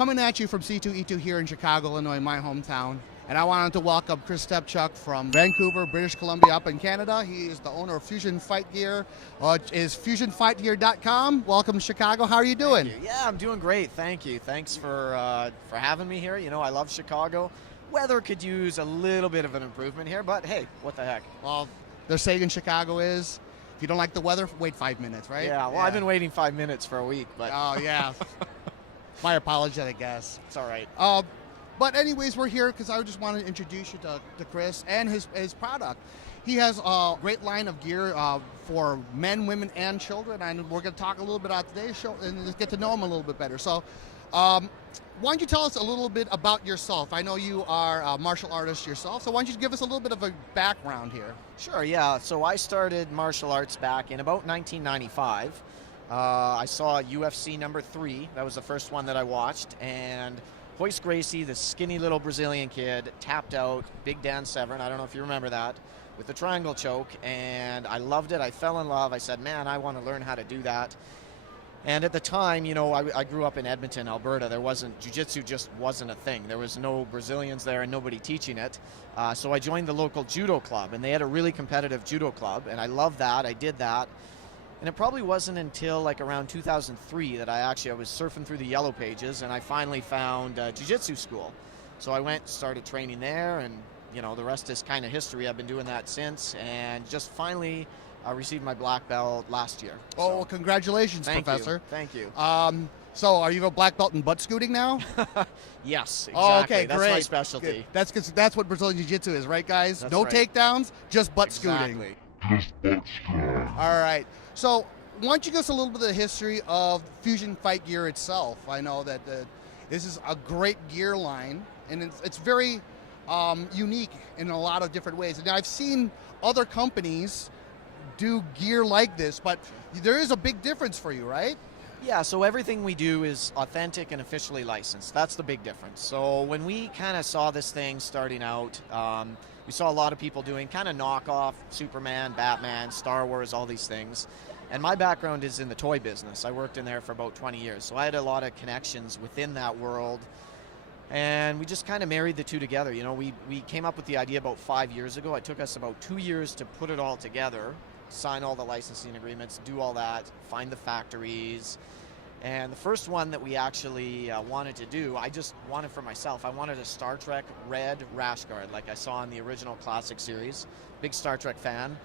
coming at you from C2E2 here in Chicago, Illinois, my hometown. And I wanted to welcome Chris Stepchuk from Vancouver, British Columbia, up in Canada. He is the owner of Fusion Fight Gear. Is FusionFightGear.com. Welcome to Chicago. How are you doing? Thank you. Yeah, I'm doing great. Thank you. Thanks for having me here. You know, I love Chicago. Weather could use a little bit of an improvement here, but hey, what the heck? Well, they're saying in Chicago is, if you don't like the weather, wait 5 minutes, right? Yeah, well, I've been waiting 5 minutes for a week, but... Oh, yeah. My apologies, I guess. It's all right. But anyways, we're here because I just wanted to introduce you to Chris and his product. He has a great line of gear for men, women, and children, and we're going to talk a little bit about today's show and just get to know him a little bit better. So why don't you tell us a little bit about yourself? I know you are a martial artist yourself, so why don't you give us a little bit of a background here? Sure, yeah. So I started martial arts back in about 1995. I saw UFC number 3. That was the first one that I watched, and Royce Gracie, the skinny little Brazilian kid, tapped out Big Dan Severn, I don't know if you remember that, with the triangle choke, and I loved it. I fell in love. I said, man, I want to learn how to do that. And at the time, you know, I grew up in Edmonton, Alberta. There wasn't, jiu-jitsu just wasn't a thing. There was no Brazilians there and nobody teaching it. So I joined the local judo club, and they had a really competitive judo club, and I loved that. I did that. And it probably wasn't until like around 2003 that I was surfing through the yellow pages and I finally found a jiu-jitsu school. So I went, started training there, and you know, the rest is kind of history. I've been doing that since, and just finally received my black belt last year. Oh, well, congratulations, Professor. Thank you. So are you a black belt in butt scooting now? Yes, exactly. Oh, okay, that's great. my specialty. Good. That's what Brazilian Jiu-Jitsu is, right, guys? That's no right. takedowns, just butt scooting. Exactly. All right. So why don't you give us a little bit of the history of Fusion Fight Gear itself? I know that this is a great gear line, and it's very unique in a lot of different ways. And I've seen other companies do gear like this, but there is a big difference for you, right? Yeah, so everything we do is authentic and officially licensed. That's the big difference. So when we kind of saw this thing starting out, we saw a lot of people doing kind of knockoff Superman, Batman, Star Wars, all these things. And my background is in the toy business. I worked in there for about 20 years. So I had a lot of connections within that world. And we just kind of married the two together. You know, we came up with the idea about 5 years ago. It took us about 2 years to put it all together, sign all the licensing agreements, do all that, find the factories. And the first one that we actually wanted to do, I just wanted for myself. I wanted a Star Trek red rash guard like I saw in the original classic series. Big Star Trek fan.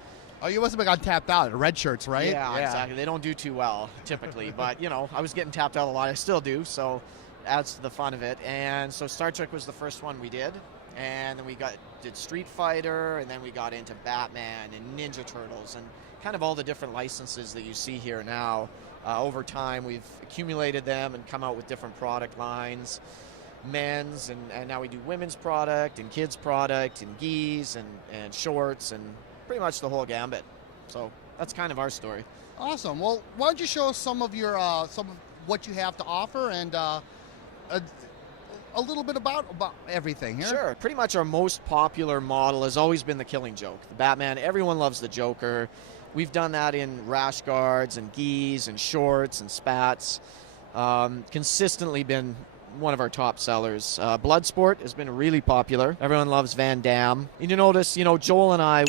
Oh, you must have got tapped out at red shirts, right? Yeah, exactly. They don't do too well, typically. But, you know, I was getting tapped out a lot. I still do, so adds to the fun of it. And so Star Trek was the first one we did. And then we did Street Fighter, and then we got into Batman and Ninja Turtles and kind of all the different licenses that you see here now. Over time, we've accumulated them and come out with different product lines, men's, and now we do women's product and kids product and gis and shorts and pretty much the whole gambit. So that's kind of our story. Awesome. Well, why don't you show us some of your some of what you have to offer and a little bit about everything here. Sure. Pretty much our most popular model has always been the Killing Joke, the Batman. Everyone loves the Joker. We've done that in rash guards and gis and shorts and spats. Consistently been one of our top sellers. Bloodsport has been really popular. Everyone loves Van Damme. And you notice, you know, Joel and I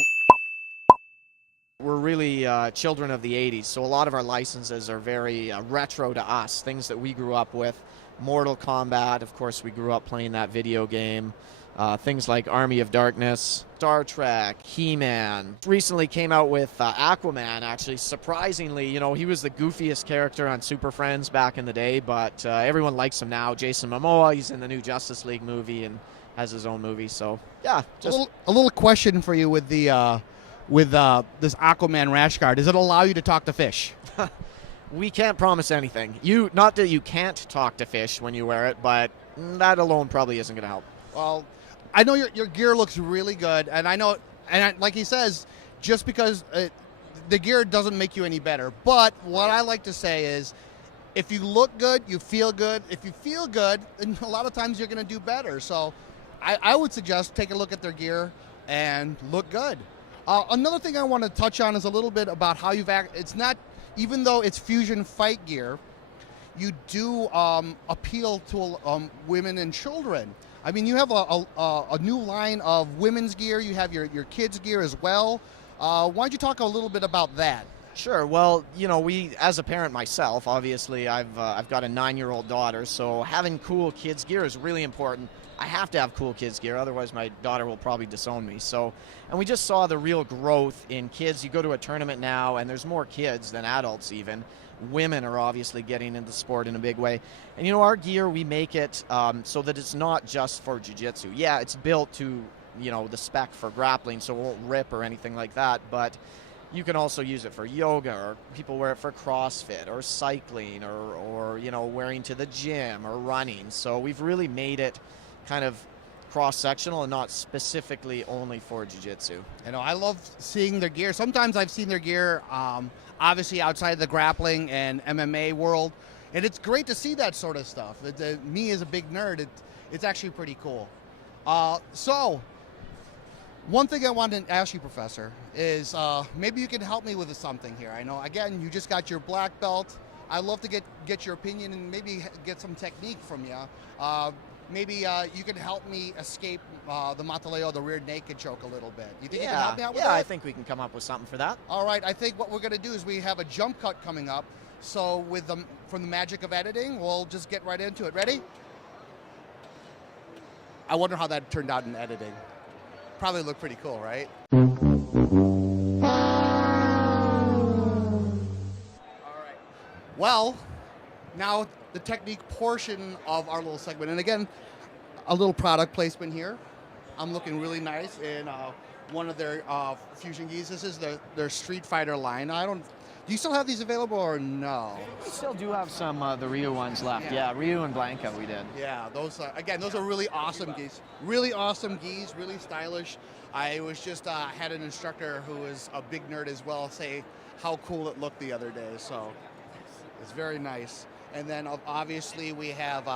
were really children of the 80s, so a lot of our licenses are very retro to us, things that we grew up with. Mortal Kombat, of course, we grew up playing that video game. Things like Army of Darkness, Star Trek, He-Man. Recently came out with Aquaman, actually. Surprisingly, you know, he was the goofiest character on Super Friends back in the day, but everyone likes him now. Jason Momoa, he's in the new Justice League movie and has his own movie, so yeah. Just a little question for you with the this Aquaman rash guard. Does it allow you to talk to fish? We can't promise anything. Not that you can't talk to fish when you wear it, but that alone probably isn't going to help. Well, I know your gear looks really good, and I know, like he says, just because the gear doesn't make you any better. But what I like to say is, if you look good, you feel good. If you feel good, then a lot of times you're going to do better. So I would suggest take a look at their gear and look good. Another thing I want to touch on is a little bit about how you've it's not, even though it's Fusion Fight Gear, you do appeal to women and children. I mean, you have a new line of women's gear. You have your kids' gear as well. Why don't you talk a little bit about that? Sure. Well, you know, as a parent myself, obviously, I've got a 9-year-old daughter, so having cool kids gear is really important. I have to have cool kids gear, otherwise my daughter will probably disown me. So, and we just saw the real growth in kids. You go to a tournament now, and there's more kids than adults even. Women are obviously getting into sport in a big way. And you know, our gear, we make it so that it's not just for jiu-jitsu. Yeah, it's built to, you know, the spec for grappling, so it won't rip or anything like that, but you can also use it for yoga, or people wear it for CrossFit or cycling, or you know, wearing to the gym or running. So we've really made it kind of cross-sectional and not specifically only for jiu-jitsu. You know, I love seeing their gear. Sometimes I've seen their gear, obviously outside of the grappling and MMA world, and it's great to see that sort of stuff. Me as a big nerd, it's actually pretty cool. So, one thing I wanted to ask you, Professor, is maybe you can help me with something here. I know, again, you just got your black belt. I'd love to get your opinion and maybe get some technique from you. Maybe you can help me escape the Mataleo, the rear naked choke a little bit. You think you can help me out with that? Yeah, I think we can come up with something for that. All right, I think what we're going to do is we have a jump cut coming up. So from the magic of editing, we'll just get right into it. Ready? I wonder how that turned out in editing. Probably looked pretty cool, right? All right. Well, now the technique portion of our little segment. And again, a little product placement here. I'm looking really nice in one of their fusion gis. This is their Street Fighter line. Do you still have these available or no? We still do have some the Ryu ones left. Yeah, Ryu and Blanca we did. Yeah, those are really awesome gis. Really awesome gis, really stylish. I was just had an instructor who is a big nerd as well say how cool it looked the other day. So it's very nice. And then obviously we have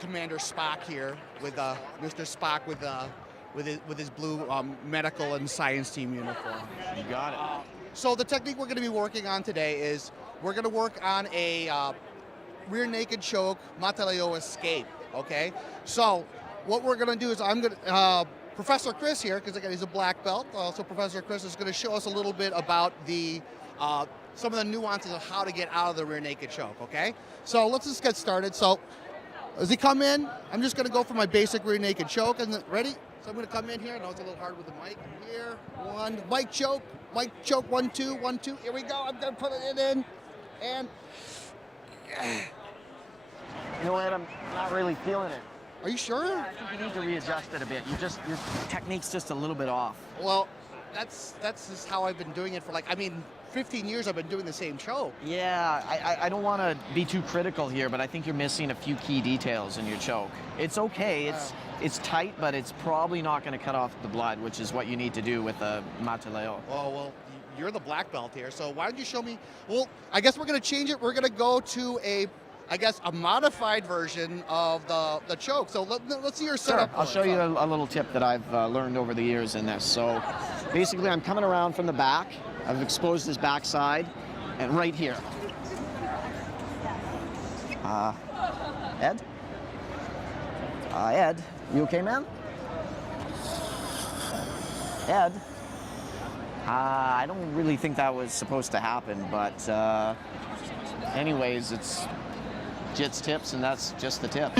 Commander Spock here with Mr. Spock with his blue medical and science team uniform. You got it. So the technique we're going to be working on today is we're going to work on a rear naked choke Mataleo escape. Okay. So what we're going to do is Professor Chris here, because again he's a black belt. So Professor Chris is going to show us a little bit about some of the nuances of how to get out of the rear naked choke. Okay. So let's just get started. So as he come in, I'm just going to go for my basic rear naked choke. And ready? So I'm going to come in here. I know it's a little hard with the mic. Here, mic choke, 1, 2, 1, 2. Here we go. I'm going to put it in, and you know what? I'm not really feeling it. Are you sure? I think you need to readjust it a bit. Your technique's just a little bit off. Well, that's just how I've been doing it for 15 years. I've been doing the same choke. Yeah, I don't want to be too critical here, but I think you're missing a few key details in your choke. It's okay. It's tight, but it's probably not going to cut off the blood, which is what you need to do with a Mataleo. Oh, well, you're the black belt here, so why don't you show me? Well, I guess we're going to change it. We're going to go to a modified version of the choke. So let's see your setup. Sure. I'll show you a little tip that I've learned over the years in this. So basically, I'm coming around from the back. I've exposed his backside, and right here. Ed? Ed, you okay, man? Ed? I don't really think that was supposed to happen, but anyways, it's Jitz Tipz, and that's just the tips.